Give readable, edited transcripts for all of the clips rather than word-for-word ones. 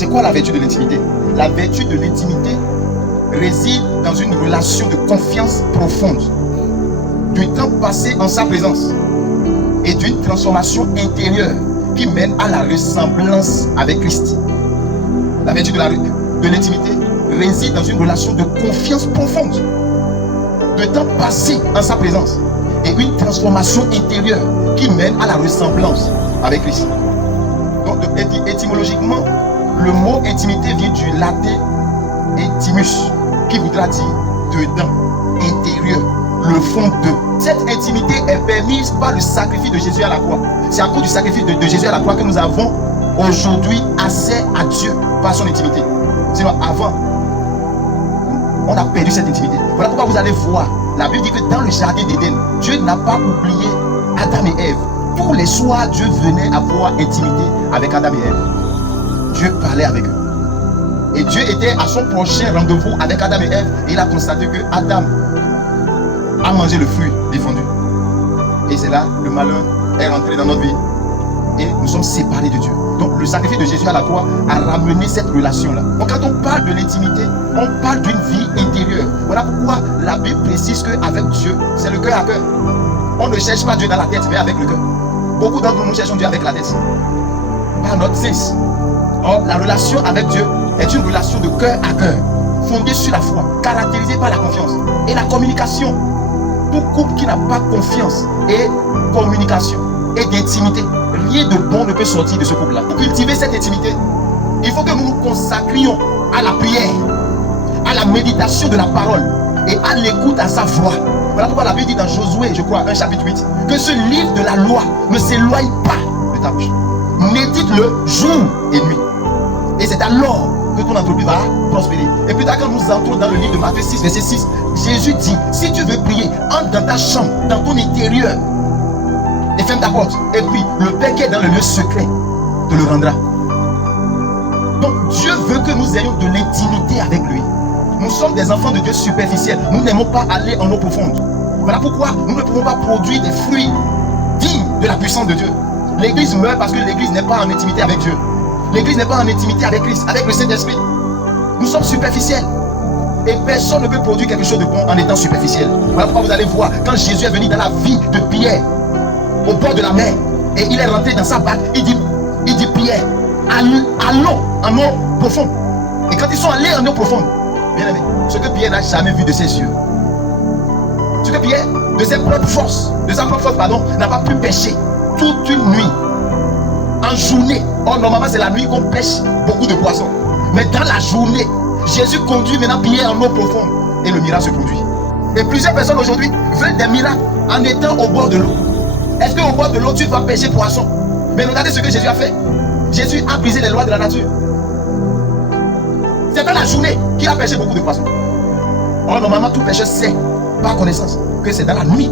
C'est quoi la vertu de l'intimité? La vertu de l'intimité réside dans une relation de confiance profonde, du temps passé en sa présence et d'une transformation intérieure qui mène à la ressemblance avec Christ. La vertu de l'intimité réside dans une relation de confiance profonde, de temps passé en sa présence et une transformation intérieure qui mène à la ressemblance avec Christ. Donc étymologiquement, le mot intimité vient du latin intimus, qui voudra dire dedans, intérieur, le fond de. Cette intimité est permise par le sacrifice de Jésus à la croix. C'est à cause du sacrifice de Jésus à la croix que nous avons aujourd'hui accès à Dieu par son intimité. Sinon avant, on a perdu cette intimité. Voilà pourquoi vous allez voir, la Bible dit que dans le jardin d'Éden, Dieu n'a pas oublié Adam et Ève. Tous les soirs, Dieu venait avoir intimité avec Adam et Ève. Dieu parlait avec eux. Et Dieu était à son prochain rendez-vous avec Adam et Ève. Et il a constaté que Adam a mangé le fruit défendu. Et c'est là le malheur est rentré dans notre vie. Et nous sommes séparés de Dieu. Donc le sacrifice de Jésus à la croix a ramené cette relation-là. Donc quand on parle de l'intimité, on parle d'une vie intérieure. Voilà pourquoi la Bible précise qu'avec Dieu, c'est le cœur à cœur. On ne cherche pas Dieu dans la tête, mais avec le cœur. Beaucoup d'entre nous cherchons Dieu avec la tête, par notre sens. Or, la relation avec Dieu est une relation de cœur à cœur, fondée sur la foi, caractérisée par la confiance et la communication. Tout couple qui n'a pas confiance et communication et d'intimité, rien de bon ne peut sortir de ce couple-là. Pour cultiver cette intimité, il faut que nous nous consacrions à la prière, à la méditation de la parole et à l'écoute à sa voix. Voilà pourquoi la Bible dit dans Josué, je crois, 1 chapitre 8, que ce livre de la loi ne s'éloigne pas de ta bouche. Médite-le jour et nuit. Et c'est alors que ton entreprise va prospérer. Et plus tard, quand nous entrons dans le livre de Matthieu 6, verset 6, Jésus dit, si tu veux prier, entre dans ta chambre, dans ton intérieur, et ferme ta porte. Et puis, le Père qui est dans le lieu secret te le rendra. Donc, Dieu veut que nous ayons de l'intimité avec lui. Nous sommes des enfants de Dieu superficiels. Nous n'aimons pas aller en eau profonde. Voilà pourquoi nous ne pouvons pas produire des fruits dignes de la puissance de Dieu. L'église meurt parce que l'église n'est pas en intimité avec Dieu. L'église n'est pas en intimité avec Christ, avec le Saint-Esprit. Nous sommes superficiels. Et personne ne peut produire quelque chose de bon en étant superficiel. Voilà pourquoi vous allez voir, quand Jésus est venu dans la vie de Pierre, au bord de la mer, et il est rentré dans sa barque, il dit Pierre, allons en eau profonde. Et quand ils sont allés en eau profonde, bien aimé, ce que Pierre n'a jamais vu de ses yeux, ce que Pierre, de sa propre force, n'a pas pu pêcher toute une nuit, en journée. Or, normalement, c'est la nuit qu'on pêche beaucoup de poissons. Mais dans la journée, Jésus conduit maintenant Pierre en eau profonde et le miracle se produit. Et plusieurs personnes aujourd'hui veulent des miracles en étant au bord de l'eau. Est-ce qu'au bord de l'eau, tu vas pêcher poisson? Mais regardez ce que Jésus a fait. Jésus a brisé les lois de la nature. C'est dans la journée qu'il a pêché beaucoup de poissons. Or, normalement, tout pêcheur sait, par connaissance, que c'est dans la nuit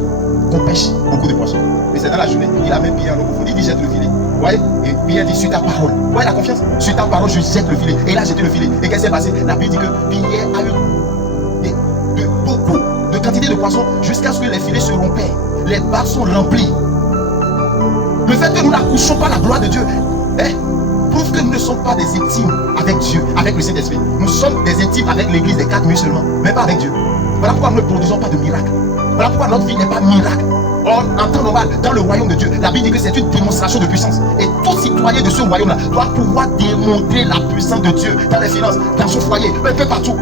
qu'on pêche beaucoup de poissons. Mais c'est dans la journée, il a même Pierre en eau profonde. Il dit, jette le filet. Vous voyez? Et Pierre dit, sur ta parole. Vous voyez la confiance? Sur ta parole, je jette le filet. Et il a jeté le filet. Et qu'est-ce qui s'est passé? La Bible dit que Pierre a eu beaucoup de quantité de poissons jusqu'à ce que les filets se rompaient. Les barques sont remplies. Le fait que nous n'accouchons pas la gloire de Dieu prouve que nous ne sommes pas des intimes avec Dieu, avec le Saint-Esprit. Nous sommes des intimes avec l'église des 4 minutes seulement, mais pas avec Dieu. Voilà pourquoi nous ne produisons pas de miracles. Voilà pourquoi notre vie n'est pas miracle. Or, en temps normal, dans le royaume de Dieu, la Bible dit que c'est une démonstration de puissance. Et tout citoyen de ce royaume-là doit pouvoir démontrer la puissance de Dieu dans les finances, dans son foyer, un peu partout.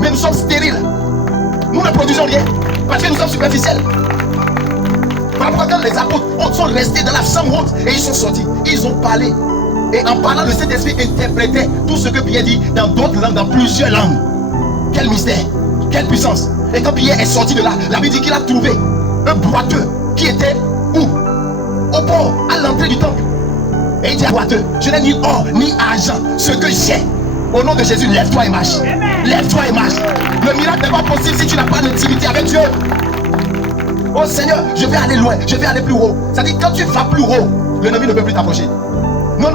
Mais nous sommes stériles. Nous ne produisons rien parce que nous sommes superficiels. Voilà pourquoi quand les apôtres sont restés dans la chambre haute et ils sont sortis, ils ont parlé. Et en parlant, le Saint-Esprit interprétait tout ce que Pierre dit dans d'autres langues, dans plusieurs langues. Quel mystère, quelle puissance. Et quand Pierre est sorti de là, la Bible dit qu'il a trouvé un boiteux qui était où? Au bord, à l'entrée du temple. Et il dit à boiteux, je n'ai ni or ni argent, ce que j'ai. Au nom de Jésus, lève-toi et marche. Lève-toi et marche. Le miracle n'est pas possible si tu n'as pas d'intimité avec Dieu. Oh Seigneur, je vais aller loin, je vais aller plus haut. C'est-à-dire quand tu vas plus haut, l'ennemi ne peut plus t'approcher. Non.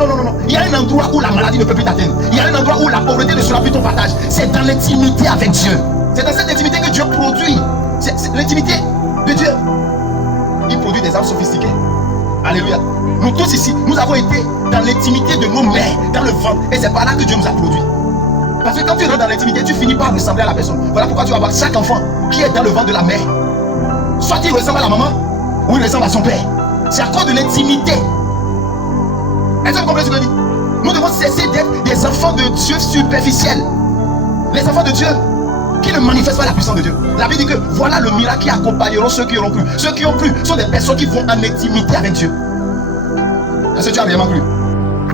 Il y a un endroit où la maladie ne peut plus t'atteindre. Il y a un endroit où la pauvreté ne sera plus ton partage. C'est dans l'intimité avec Dieu. C'est dans cette intimité que Dieu produit. C'est l'intimité de Dieu. Il produit des âmes sophistiquées. Alléluia. Nous tous ici, nous avons été dans l'intimité de nos mères, dans le ventre. Et c'est par là que Dieu nous a produits. Parce que quand tu rentres dans l'intimité, tu finis par ressembler à la personne. Voilà pourquoi tu vas voir chaque enfant qui est dans le ventre de la mère. Soit il ressemble à la maman, ou il ressemble à son père. C'est à cause de l'intimité. Est-ce que vous comprenez ce que je dis? Nous devons cesser d'être des enfants de Dieu superficiels. Les enfants de Dieu qui ne manifestent pas la puissance de Dieu. La Bible dit que voilà le miracle qui accompagneront ceux qui auront cru. Ceux qui ont cru sont des personnes qui vont en intimité avec Dieu. Est-ce que tu as vraiment cru?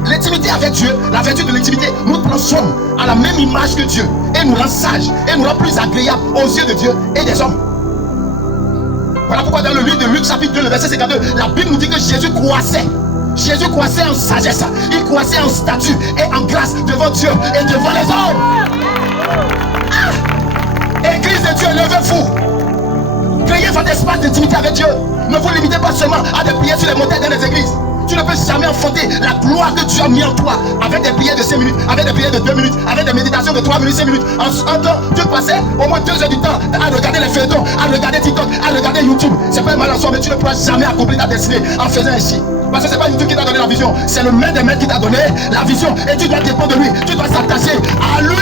L'intimité avec Dieu, la vertu de l'intimité, nous transforme à la même image que Dieu et nous rend sages et nous rend plus agréables aux yeux de Dieu et des hommes. Voilà pourquoi dans le livre de Luc chapitre 2, le verset 52, la Bible nous dit que Jésus croissait. Jésus croissait en sagesse, il croissait en statut et en grâce devant Dieu et devant les hommes. Église de Dieu, levez-vous. Créez votre espace d'intimité avec Dieu. Ne vous limitez pas seulement à des prières sur les montagnes dans les églises. Tu ne peux jamais enfanter la gloire que Dieu a mis en toi avec des prières de 5 minutes, avec des prières de 2 minutes, avec des méditations de 3 minutes, 5 minutes. En temps, tu passais au moins 2 heures du temps à regarder les feuilletons, à regarder TikTok, à regarder YouTube. C'est pas un mal en soi, mais tu ne pourras jamais accomplir ta destinée en faisant ainsi. Parce que c'est pas YouTube qui t'a donné la vision, c'est le maître des maîtres qui t'a donné la vision. Et tu dois dépendre de lui, tu dois s'attacher à lui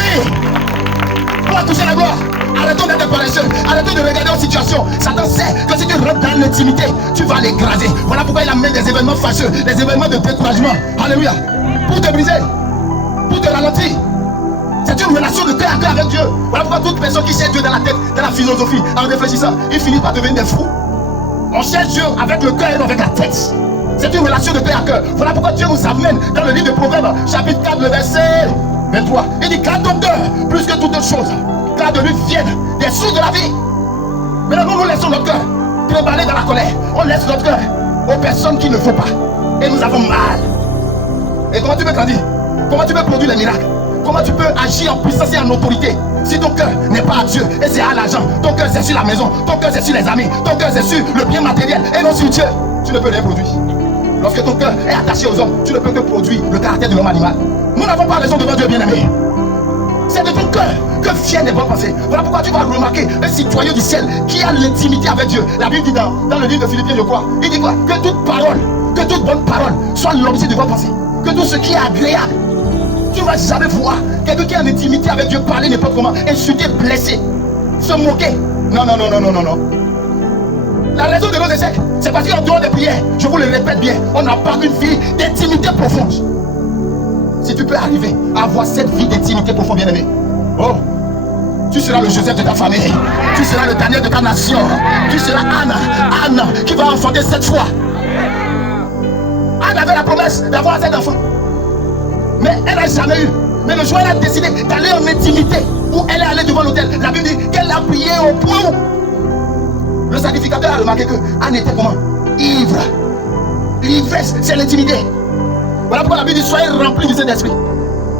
pour toucher la gloire. Arrêtons d'être paresseux, arrêtons de regarder aux situations. Satan sait que si tu rentres dans l'intimité, tu vas l'écraser. Voilà pourquoi il amène des événements fâcheux, des événements de découragement. Alléluia. Pour te briser, pour te ralentir. C'est une relation de cœur à cœur avec Dieu. Voilà pourquoi toute personne qui cherche Dieu dans la tête, dans la philosophie, en réfléchissant, il finit par devenir des fous. On cherche Dieu avec le cœur et non avec la tête. C'est une relation de cœur à cœur. Voilà pourquoi Dieu nous amène dans le livre de Proverbes, chapitre 4, le verset 23. Il dit: garde ton cœur plus que toute chose, car de lui viennent des sources de la vie. Maintenant, nous laissons notre cœur tréballer dans la colère. On laisse notre cœur aux personnes qu'il ne faut pas. Et nous avons mal. Et comment tu peux grandir? Comment tu peux produire les miracles? Comment tu peux agir en puissance et en autorité si ton cœur n'est pas à Dieu et c'est à l'argent? Ton cœur c'est sur la maison, ton cœur c'est sur les amis, ton cœur c'est sur le bien matériel et non sur Dieu. Tu ne peux rien produire. Lorsque ton cœur est attaché aux hommes, tu ne peux que produire le caractère de l'homme animal. Nous n'avons pas raison devant Dieu, bien-aimé. C'est de ton cœur que viennent les bonnes pensées. Voilà pourquoi tu vas remarquer un citoyen du ciel qui a l'intimité avec Dieu. La Bible dit dans le livre de Philippiens, je crois, il dit quoi? Que toute parole, que toute bonne parole soit l'objet de bonnes pensées. Que tout ce qui est agréable. Tu ne vas jamais voir quelqu'un qui est en intimité avec Dieu parler n'importe comment, insulter, blesser, se moquer. Non, non, non, non, non, non, non. La raison de nos échecs, c'est parce qu'en dehors des prières, je vous le répète bien, on n'a pas une vie d'intimité profonde. Si tu peux arriver à avoir cette vie d'intimité profonde, bien-aimé, oh, tu seras le Joseph de ta famille, tu seras le Daniel de ta nation, tu seras Anne qui va enfanter 7 fois. Anne avait la promesse d'avoir 7 enfants, mais elle n'a jamais eu. Mais le jour où elle a décidé d'aller en intimité, où elle est allée devant l'autel, la Bible dit qu'elle a prié au point où le sacrificateur a remarqué que Anne était comment? Ivre. L'ivresse, c'est l'intimité. Voilà pourquoi la Bible dit: soyez remplis du Saint-Esprit.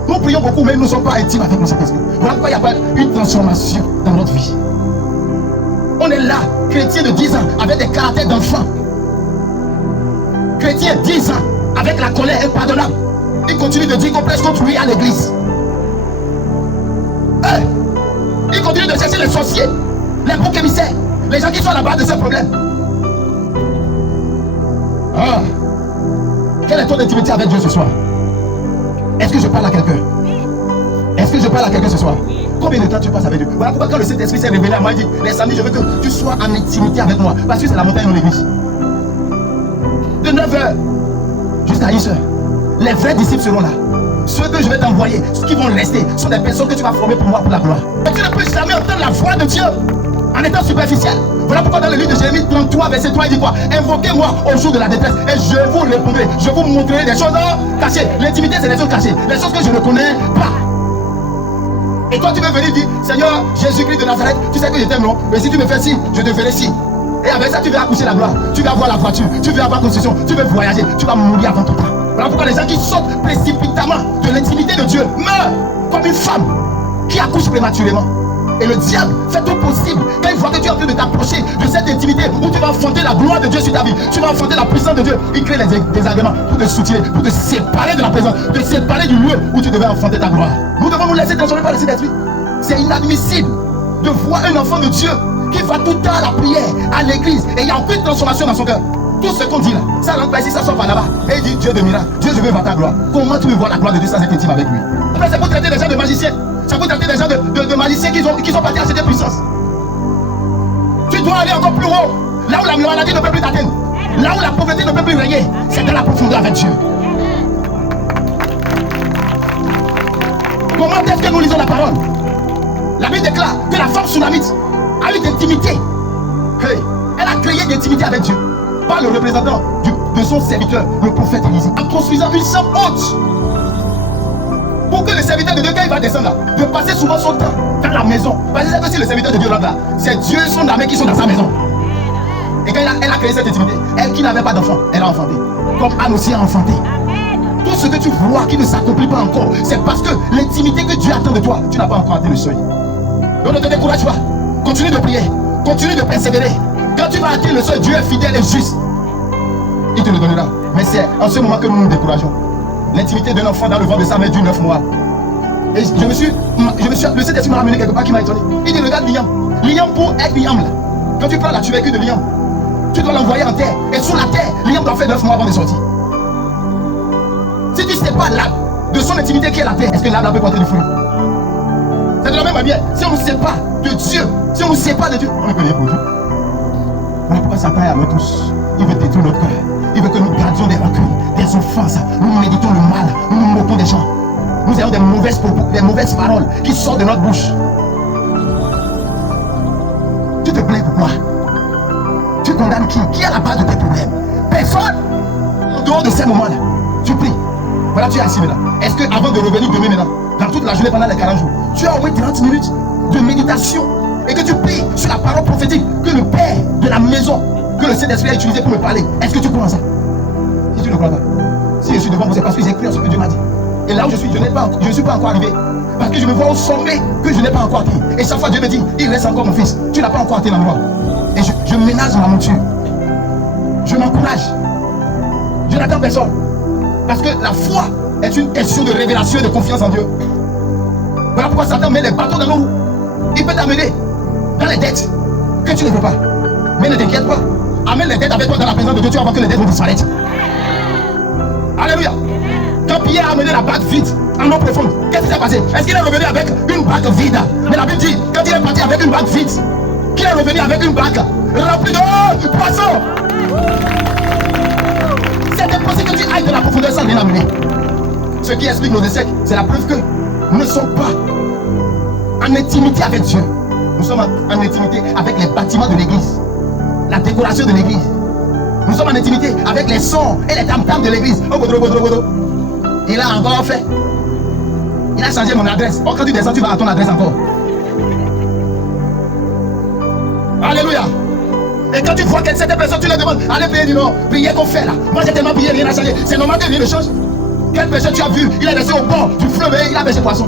Nous prions beaucoup, mais nous ne sommes pas intimes avec le Saint-Esprit. Voilà pourquoi il n'y a pas une transformation dans notre vie. On est là, chrétiens de 10 ans, avec des caractères d'enfants. Chrétiens 10 ans, avec la colère impardonnable. Il continue de dire qu'on prêche contre lui à l'église. Il continue de chercher les sorciers, les boucs émissaires, les gens qui sont à la base de ces problèmes. Quelle est ton intimité avec Dieu ce soir? Est-ce que je parle à quelqu'un? Est-ce que je parle à quelqu'un ce soir? Combien de temps tu passes avec Dieu? Voilà pourquoi quand le Saint-Esprit s'est révélé à moi, il dit: les samedis, je veux que tu sois en intimité avec moi. Parce que c'est la montagne en l'église. De 9h jusqu'à 1h, les vrais disciples seront là. Ceux que je vais t'envoyer, ceux qui vont rester, sont des personnes que tu vas former pour moi, pour la gloire. Et tu ne peux jamais entendre la voix de Dieu en étant superficiel. Voilà pourquoi dans le livre de Jérémie 33, verset 3, il dit quoi? Invoquez-moi au jour de la détresse et je vous répondrai. Je vous montrerai des choses cachées. L'intimité, c'est des choses cachées. Les choses que je ne connais pas. Et toi, tu veux venir dire: Seigneur, Jésus-Christ de Nazareth, tu sais que je t'aime, non? Mais si tu me fais ci, je te ferai ci. Et avec ça, tu vas accoucher la gloire. Tu vas avoir la voiture. Tu vas avoir construction. Tu vas voyager. Tu vas mourir avant ton temps. Voilà pourquoi les gens qui sortent précipitamment de l'intimité de Dieu meurent comme une femme qui accouche prématurément. Et le diable fait tout possible quand il voit que tu es en train de t'approcher de cette intimité où tu vas enfanter la gloire de Dieu sur ta vie, tu vas enfanter la puissance de Dieu. Il crée des désagréments pour te soutirer, pour te séparer de la présence, te séparer du lieu où tu devais enfanter ta gloire. Nous devons nous laisser transformer par le Saint-Esprit. C'est inadmissible de voir un enfant de Dieu qui va tout le temps à la prière, à l'église, et il n'y a aucune transformation dans son cœur. Tout ce qu'on dit là, ça rentre pas ici, ça sort par là-bas. Et il dit Dieu de miracle, Dieu je veux voir ta gloire. Comment tu veux voir la gloire de Dieu sans être intime avec lui? Après c'est pour traiter des gens de magiciens. C'est pour traiter des gens de magiciens qui sont partis acheter puissance. Tu dois aller encore plus haut. Là où la maladie ne peut plus t'atteindre. Là où la pauvreté ne peut plus régner. C'est dans la profondeur avec Dieu. Comment est-ce que nous lisons la parole? La Bible déclare que la femme Sunamite a eu d'intimité. Hey, elle a créé d'intimité avec Dieu. Par le représentant de son serviteur, le prophète Élisée, en construisant une chambre haute. Pour que le serviteur de Dieu, quand il va descendre là, de passer souvent son temps dans la maison. Parce que c'est que si le serviteur de Dieu rentre là, c'est Dieu et son armée qui sont dans sa maison. Et quand elle a créé cette intimité, elle qui n'avait pas d'enfant, elle a enfanté. Comme Anne aussi a enfanté. Tout ce que tu vois qui ne s'accomplit pas encore, c'est parce que l'intimité que Dieu attend de toi, tu n'as pas encore atteint le seuil. Donc ne te décourage pas. Continue de prier. Continue de persévérer. Quand tu vas atteindre le seuil, Dieu est fidèle et juste. Il te le donnera. Mais c'est en ce moment que nous nous décourageons. L'intimité d'un enfant dans le ventre de sa mère dure 9 mois. Et le Saint-Esprit m'a ramené quelque part qui m'a étonné. Il dit regarde l'iam. L'iam pour être l'iam là. Quand tu prends la tubercule de l'iam, tu dois l'envoyer en terre. Et sous la terre, l'iam doit faire 9 mois avant de sortir. Si tu ne sais pas l'arbre de son intimité qui est la terre, est-ce que l'arbre peut porter du fruit? C'est de la même manière. Si on ne sait pas de Dieu, si on ne sait pas de Dieu, on ne peut rien pour Dieu. Voilà pourquoi Satan est à nous tous. Il veut détruire notre cœur. Il veut que nous gardions des recueils, des offenses. Nous méditons le mal. Nous nous moquons des gens. Nous ayons des mauvaises paroles qui sortent de notre bouche. Tu te plains pourquoi? Tu condamnes qui? Qui est à la base de tes problèmes? Personne. En dehors de ces moments-là, tu pries. Voilà, tu es assis maintenant. Est-ce qu'avant de revenir demain maintenant, dans toute la journée pendant les 40 jours, tu as au moins 30 minutes de méditation et que tu pries sur la parole prophétique que le Père de la maison, que le Saint-Esprit a utilisé pour me parler? Est-ce que tu crois en ça? Si tu ne crois pas, si je suis devant vous, c'est parce que j'ai cru en ce que Dieu m'a dit. Et là où je suis, je ne suis pas encore arrivé. Parce que je me vois au sommet que je n'ai pas encore atteint. Et chaque fois Dieu me dit, il reste encore mon fils. Tu n'as pas encore atteint l'endroit. Et je ménage ma monture. Je m'encourage. Je n'attends personne. Parce que la foi est une question de révélation et de confiance en Dieu. Voilà pourquoi Satan met les bâtons dans nos roues. Il peut t'amener dans les dettes que tu ne veux pas. Mais ne t'inquiète pas. Amène les dettes avec toi dans la présence de Dieu. Tu vas voir que les dettes vont disparaître. Alléluia. Quand Pierre a amené la bague vide en eau profonde, qu'est-ce qui s'est passé? Est-ce qu'il est revenu avec une bague vide? Mais la Bible dit, quand il est parti avec une bague vide, qu'il est revenu avec une bague remplie de poissons. C'est impossible que tu ailles de la profondeur sans rien amener. Ce qui explique nos échecs, c'est la preuve que nous ne sommes pas en intimité avec Dieu. Nous sommes en intimité avec les bâtiments de l'église, la décoration de l'église. Nous sommes en intimité avec les sons et les tam-tams de l'église. Oh, bodo, bodo, bodo. Il a encore fait. Il a changé mon adresse. Oh, quand tu descends, tu vas à ton adresse encore. Alléluia. Et quand tu vois que cette personne, tu leur demandes, allez payer du nom, prier qu'on fait là. Moi j'ai tellement prié, rien n'a changé. C'est normal que rien ne change. Quel péché tu as vu? Il est resté au bord du fleuve et il a pêché poisson.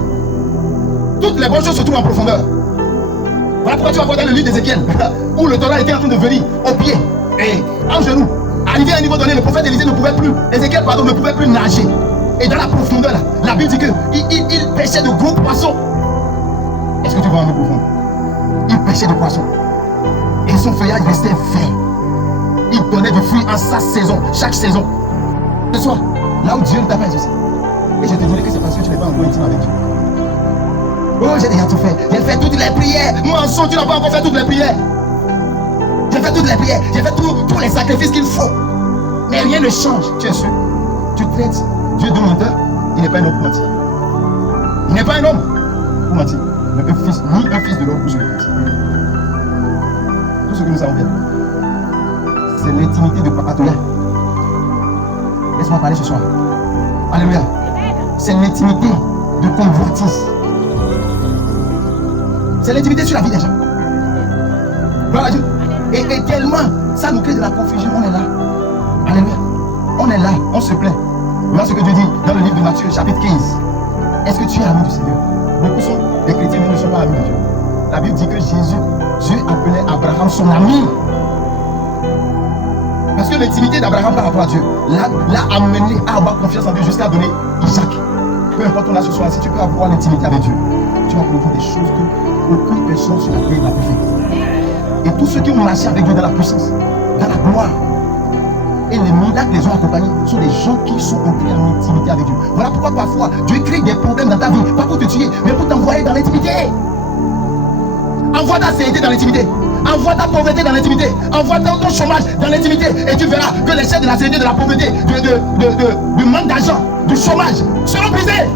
Toutes les bonnes choses se trouvent en profondeur. Voilà pourquoi tu vas voir dans le livre d'Ézéchiel, où le Torah était en train de venir au pied et en genoux. Arrivé à un niveau donné, le prophète Élisée ne pouvait plus, Ézéchiel pardon, ne pouvait plus nager. Et dans la profondeur là, la Bible dit qu'il pêchait de gros poissons. Est-ce que tu vois en eau profonde? Il pêchait de poissons. Et son feuillage restait vert. Il donnait du fruit en sa saison, chaque saison. Ce soir, là où Dieu t'appelle, je sais. Et je te dirai que c'est parce que tu n'es pas encore intime avec Dieu. Oh, j'ai déjà tout fait. J'ai fait toutes les prières. Mensonge, tu n'as pas encore fait toutes les prières. J'ai fait toutes les prières. J'ai fait tous les sacrifices qu'il faut. Mais rien ne change. Tu es sûr? Tu traites Dieu de menteur. Il n'est pas un homme pour mentir. Il n'est pas un homme pour mentir. Mais ni un fils de l'homme pour se mentir. Tout ce que nous savons bien, c'est l'intimité de Papa Toya. Laisse-moi parler ce soir. Alléluia. C'est l'intimité de convoitise. C'est l'intimité sur la vie des gens. Voilà Dieu. Et tellement, ça nous crée de la confusion. On est là. Alléluia. On est là, on se plaint. Voilà ce que Dieu dit dans le livre de Matthieu, chapitre 15. Est-ce que tu es ami du Seigneur? Beaucoup sont des chrétiens, mais ne sont pas amis de Dieu. La Bible dit que Dieu appelait Abraham son ami. Parce que l'intimité d'Abraham par rapport à Dieu l'a amené à avoir confiance en Dieu jusqu'à donner Isaac. Peu importe ton âge ce soir, si tu peux avoir l'intimité avec Dieu, tu vas produire des choses que aucune personne sur la terre n'a pu faire. Et tous ceux qui ont marché avec Dieu dans la puissance, dans la gloire, et les miracles les ont accompagnés sont des gens qui sont entrés en intimité avec Dieu. Voilà pourquoi parfois Dieu crée des problèmes dans ta vie, pas pour te tuer, mais pour t'envoyer dans l'intimité. Envoie ta sérénité dans l'intimité. Envoie ta pauvreté dans l'intimité. Envoie ton chômage dans l'intimité. Et tu verras que les chaînes de la sérénité, de la pauvreté, du manque d'argent, du chômage seront brisées.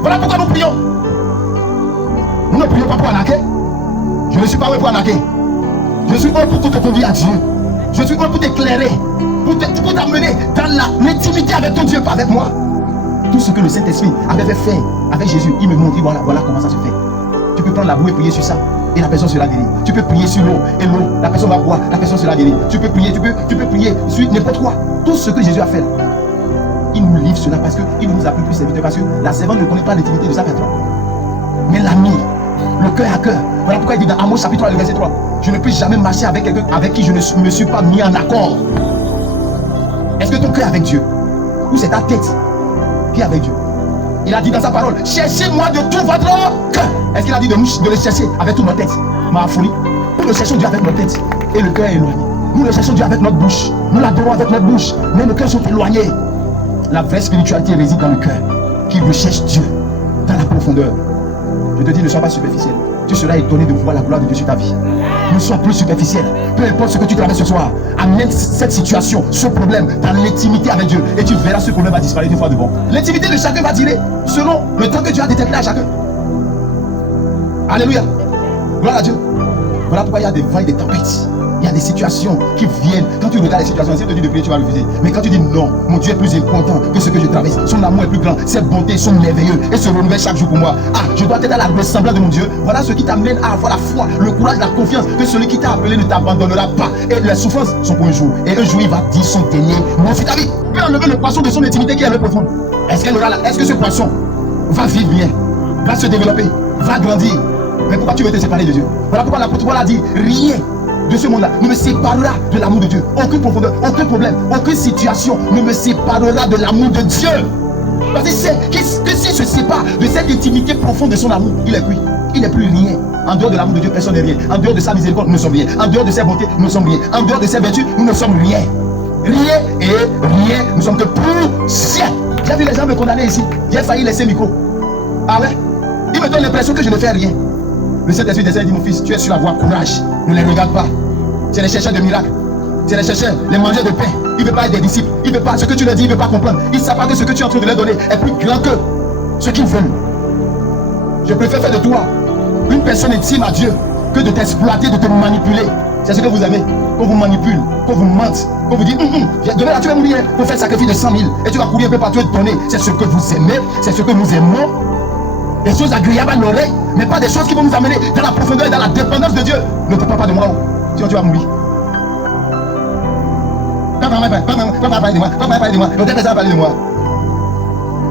Voilà pourquoi nous prions. Nous ne prions pas pour arnaquer. Je ne suis pas là pour arnaquer. Je suis là pour te conduire à Dieu. Je suis là pour t'éclairer, pour t'amener dans l'intimité avec ton Dieu, pas avec moi. Tout ce que le Saint-Esprit avait fait avec Jésus, il me montre, voilà comment ça se fait. Tu peux prendre la boue et prier sur ça, et la personne sera guérie. Tu peux prier sur l'eau, et l'eau, la personne va boire, la personne sera guérie. Tu peux prier sur n'importe quoi. Tout ce que Jésus a fait là, il nous livre cela parce qu'il nous a plus serviteur. Parce que la servante ne connaît pas l'intimité de sa patronne, mais l'ami, le cœur à cœur. Voilà pourquoi il dit dans Amos chapitre 3, verset 3, je ne peux jamais marcher avec quelqu'un avec qui je ne me suis pas mis en accord. Est-ce que ton cœur est avec Dieu, ou c'est ta tête qui est avec Dieu? Il a dit dans sa parole, cherchez-moi de tout votre cœur. Est-ce qu'il a dit de le chercher avec toute notre tête? Ma folie. Nous le cherchons Dieu avec notre tête et le cœur est éloigné. Nous le cherchons Dieu avec notre bouche. Nous l'adorons avec notre bouche, mais nos cœurs sont éloignés. La vraie spiritualité réside dans le cœur qui recherche Dieu dans la profondeur. Je te dis, ne sois pas superficiel. Tu seras étonné de voir la gloire de Dieu sur ta vie. Ne sois plus superficiel. Peu importe ce que tu traverses ce soir, amène cette situation, ce problème dans l'intimité avec Dieu et tu verras ce problème va disparaître une fois de bon. L'intimité de chacun va durer selon le temps que Dieu a déterminé à chacun. Alléluia. Gloire à Dieu. Voilà pourquoi il y a des vents et des tempêtes. Il y a des situations qui viennent. Quand tu regardes les situations, si tu te dis de prier, tu vas refuser. Mais quand tu dis non, mon Dieu est plus important que ce que je traverse. Son amour est plus grand, ses bontés sont merveilleuses et se renouvellent chaque jour pour moi. Ah, je dois être dans la ressemblance de mon Dieu. Voilà ce qui t'amène à avoir la foi, le courage, la confiance que celui qui t'a appelé ne t'abandonnera pas. Et les souffrances sont pour un jour. Et un jour, il va dire son dernier mot sur ta vie. Il va enlever le poisson de son intimité qui est le profond. Est-ce que ce poisson va vivre bien, va se développer, va grandir? Mais pourquoi tu veux te séparer de Dieu? Voilà pourquoi l'apôtre Paul a dit rien de ce monde-là ne me séparera de l'amour de Dieu. Aucune profondeur, aucun problème, aucune situation ne me séparera de l'amour de Dieu. Parce que s'il se sépare de cette intimité profonde de son amour, il est cuit. Il n'est plus rien. En dehors de l'amour de Dieu, personne n'est rien. En dehors de sa miséricorde, nous ne sommes rien. En dehors de ses bontés, nous ne sommes rien. En dehors de ses vertus, nous ne sommes rien. Rien et rien, nous sommes que poussière. J'ai vu les gens me condamner ici. J'ai failli laisser le micro. Ah ouais? Il me donne l'impression que je ne fais rien. Le Saint-Esprit dit, mon fils, tu es sur la voie, courage. Ne les regarde pas. C'est les chercheurs de miracles. C'est les chercheurs, les mangeurs de pain. Il ne veut pas être des disciples. Il ne veut pas ce que tu leur dis, il ne veut pas comprendre. Il ne sait pas que ce que tu es en train de leur donner est plus grand que ce qu'ils veulent. Je préfère faire de toi une personne intime à Dieu que de t'exploiter, de te manipuler. C'est ce que vous aimez. Qu'on vous manipule, qu'on vous mente, qu'on vous dit demain là tu vas mourir pour faire sacrifice de 100 000 et tu vas courir un peu partout et te donner. C'est ce que vous aimez, c'est ce que nous aimons. Des choses agréables à l'oreille, mais pas des choses qui vont nous amener dans la profondeur et dans la dépendance de Dieu. Ne te parle pas de moi, sinon tu vas mourir. Pas parler de moi, pas parler de moi, peut-être que ça va parler de moi.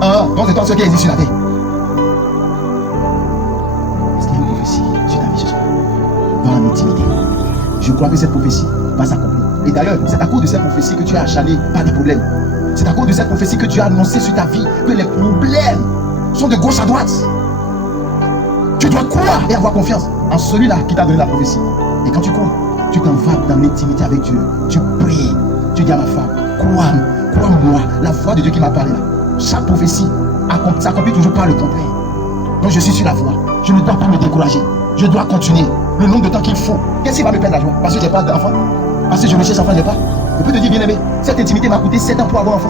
Ah, donc c'est toi ce qui existe sur la terre. Est-ce qu'il y a une prophétie sur ta vie ce soir? Dans l'intimité. Je crois que cette prophétie va s'accomplir. Et d'ailleurs, c'est à cause de cette prophétie que tu as achalé par des problèmes. C'est à cause de cette prophétie que tu as annoncé sur ta vie que les problèmes sont de gauche à droite. Tu dois croire et avoir confiance en celui-là qui t'a donné la prophétie. Et quand tu crois, tu t'en vas dans l'intimité avec Dieu. Tu pries. Tu dis à ma femme, crois-moi, la voix de Dieu qui m'a parlé là. Chaque prophétie s'accomplit toujours par le contraire. Donc je suis sur la voie. Je ne dois pas me décourager. Je dois continuer le nombre de temps qu'il faut. Qu'est-ce qui va me perdre la joie? Parce que je n'ai pas d'enfant? Parce que je ne cherche enfant, je n'ai pas? Je peux te dire, bien aimé, cette intimité m'a coûté 7 ans pour avoir enfant.